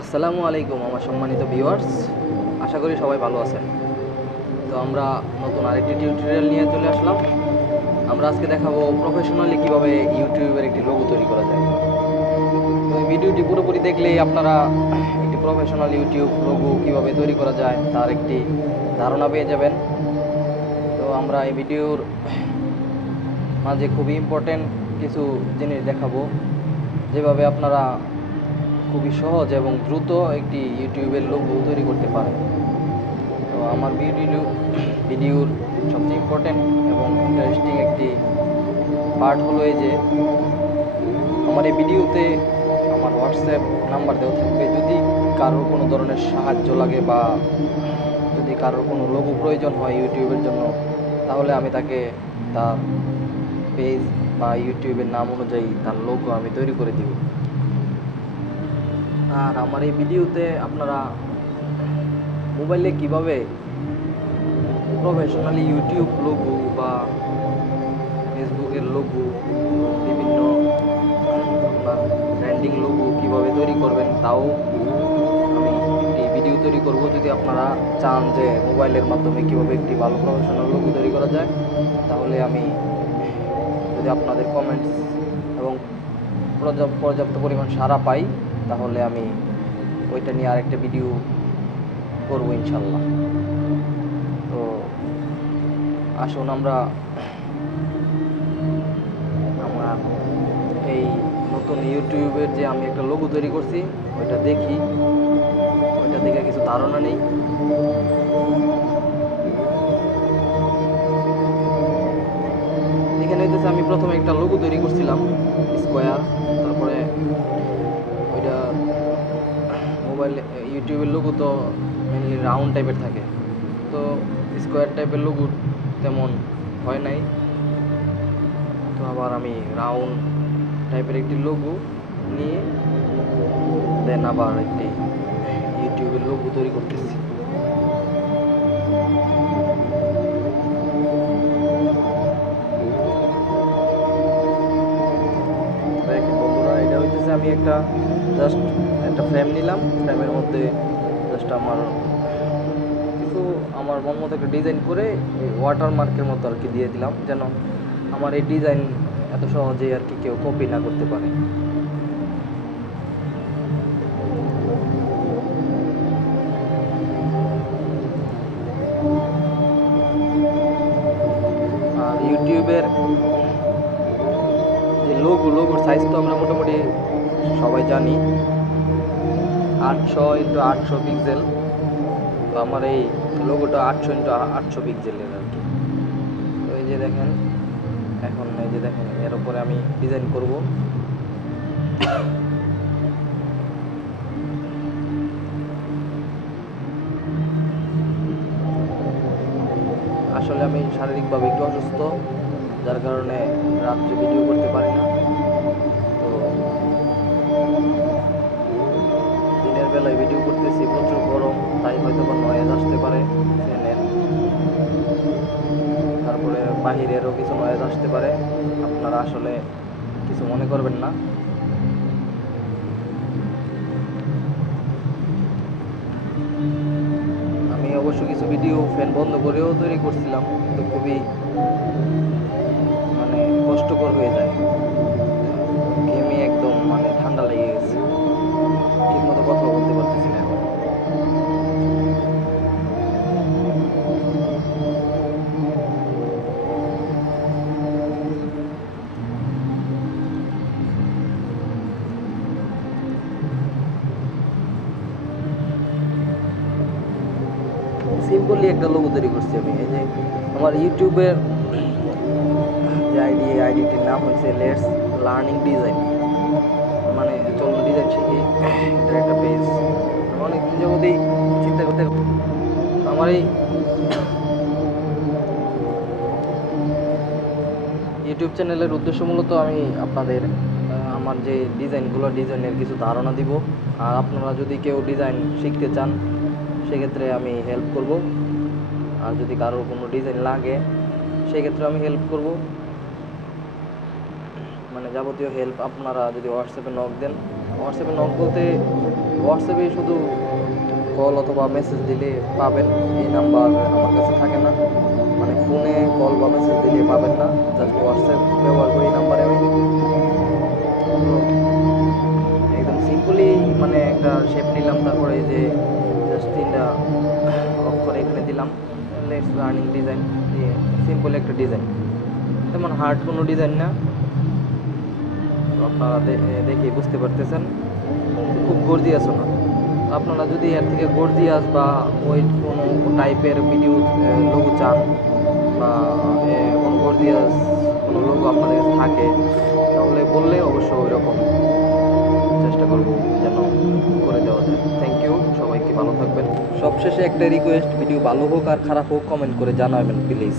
আসসালামু আলাইকুম আমার সম্মানিত ভিউয়ার্স, আশা করি সবাই ভালো আছেন। তো আমরা নতুন আরেকটি টিউটোরিয়াল নিয়ে চলে আসলাম। আমরা আজকে দেখাবো প্রফেশনালি কিভাবে ইউটিউবের একটি লোগো তৈরি করা যায়। তো এই ভিডিওটি পুরোপুরি দেখলেই আপনারা একটি প্রফেশনাল ইউটিউব লোগো কিভাবে তৈরি করা যায় তার একটি ধারণা পেয়ে যাবেন। তো আমরা এই ভিডিওর মাঝে খুবই ইম্পর্টেন্ট কিছু জিনিস দেখাবো, যেভাবে আপনারা খুবই সহজ এবং দ্রুত একটি ইউটিউবের লোগো তৈরি করতে পারেন। তো আমার ভিডিওর সবচেয়ে ইম্পর্টেন্ট এবং ইন্টারেস্টিং একটি পার্ট হলো এই যে আমার এই ভিডিওতে আমার হোয়াটসঅ্যাপ নাম্বার দেওয়া থাকবে। যদি কারোর কোনো ধরনের সাহায্য লাগে বা যদি কারোর কোনো লোগো প্রয়োজন হয় ইউটিউবের জন্য, তাহলে আমি তাকে তার পেজ বা ইউটিউবের নাম অনুযায়ী তার লোগো আমি তৈরি করে দিব। আর আমার এই ভিডিওতে আপনারা মোবাইলে কিভাবে প্রফেশনালি ইউটিউব লোগো বা ফেসবুকের লোগো, বিভিন্ন আপনার ব্র্যান্ডিং লোগো কীভাবে তৈরি করবেন তাও আমি একটি ভিডিও তৈরি করব। যদি আপনারা চান যে মোবাইলের মাধ্যমে কীভাবে একটি ভালো প্রফেশনাল লোগো তৈরি করা যায়, তাহলে আমি যদি আপনাদের কমেন্টস এবং পর্যাপ্ত পরিমাণ সাড়া পাই, তাহলে আমি ওইটা নিয়ে আরেকটা ভিডিও করব ইনশাল্লাহ। তো আসুন আমরা আমার এই নতুন ইউটিউবের যে আমি একটা লোগো তৈরি করছি ওইটা দেখি, ওইটা দেখে কিছু ধারণা নেই। এখানে হইতেছে আমি প্রথমে একটা লোগো তৈরি করছিলাম স্কোয়ার, তারপরে ওইটা মোবাইল ইউটিউবের লোগো তো মেনলি রাউন্ড টাইপের থাকে, তো স্কোয়ার টাইপের লোগো তেমন হয় নাই। তো আবার আমি রাউন্ড টাইপের একটি লোগো নিয়ে দেন আবার একটি ইউটিউবের লোগো তৈরি করতেছি। দেখেন বন্ধুরা, এটা হইতেছে আমি জাস্ট একটা ফ্রেম নিলাম, ফ্রেমের মধ্যে জাস্ট আমার মন মতো একটা ডিজাইন করে ওয়াটার মার্কের মতো আর কি দিয়ে দিলাম, যেন আমার এই ডিজাইন এত সহজেই আর কি কেউ কপি না করতে পারে। আর ইউটিউবের যে লোগোর সাইজ তো আমরা মোটামুটি সবাই জানি, 800x800 পিক্সেল। তো আমার এই লোগোটা 800x800 পিক্সেলের আর কি। তো এই যে দেখেন, এখন এই যে দেখেন এর উপরে আমি ডিজাইন করব। আসলে আমি শারীরিকভাবে একটু অসুস্থ, যার কারণে রাত্রে ভিডিও করতে পারি না। তো দিনের বেলায় ভিডিও করতেছি, প্রচুর গরম, তাই হয়তো বা নয়েজ আসতে পারে ফ্যানের, তারপরে বাহিরেরও কিছু নয়েজ আসতে পারে। আপনারা আসলে কিছু মনে করবেন না। আমি অবশ্য কিছু ভিডিও ফ্যান বন্ধ করেও তৈরি করছিলাম, কিন্তু খুবই কষ্টকর হয়ে যায়, ঘেমে একদম ঠান্ডা লেগে গেছে, ঠিক মতো কথা বলতে পারতেছি না এখন। সিম্পলি একটা লোগো তৈরি করছি আমি। এই যে আমার ইউটিউবের যে আইডিটির নাম হচ্ছে লেটস লার্নিং ডিজাইন, চলুন ডিজাইন শিখি, এটার একটা পেজ। অনেকদিন যাবতেই চিন্তা করতে আমার এই ইউটিউব চ্যানেলের উদ্দেশ্য মূলত আমি আপনাদের আমার যে ডিজাইনের কিছু ধারণা দিব। আর আপনারা যদি কেউ ডিজাইন শিখতে চান, সেক্ষেত্রে আমি হেল্প করব। আর যদি কারোর কোনো ডিজাইন লাগে, সেক্ষেত্রে আমি হেল্প করব। যাবতীয় হেল্প আপনারা যদি হোয়াটসঅ্যাপে নক দেন, হোয়াটসঅ্যাপে নক বলতে হোয়াটসঅ্যাপে শুধু কল অথবা মেসেজ দিলে পাবেন, এই নাম্বার আমার কাছে থাকে না, মানে ফোনে কল বা মেসেজ দিলে পাবেন না। জাস্ট হোয়াটসঅ্যাপ ব্যবহার করি এই নাম্বারে আমি। তো একদম সিম্পলি মানে একটা শেপ নিলাম, তারপরে এই যে জাস্ট 3টা অক্ষর এখানে দিলাম, লেটস লার্নিং ডিজাইন দিয়ে সিম্পল একটা ডিজাইন, তেমন হার্ড কোনো ডিজাইন না। তো আপনারা দেখেই বুঝতে পারতেছেন খুব গর্জিয়াস না। আপনারা যদি এর থেকে গর্জিয়াস বা ওই কোনো টাইপের ভিডিও লোগো চান বা কোনো গর্জিয়াস কোনো লোগো আপনাদের কাছে থাকে, তাহলে বললে অবশ্যই ওই রকম চেষ্টা করব যেন করে দেওয়া যায়। থ্যাংক ইউ, সবাইকে ভালো থাকবেন। সবশেষে একটা রিকোয়েস্ট, ভিডিও ভালো হোক আর খারাপ হোক কমেন্ট করে জানাবেন প্লিজ।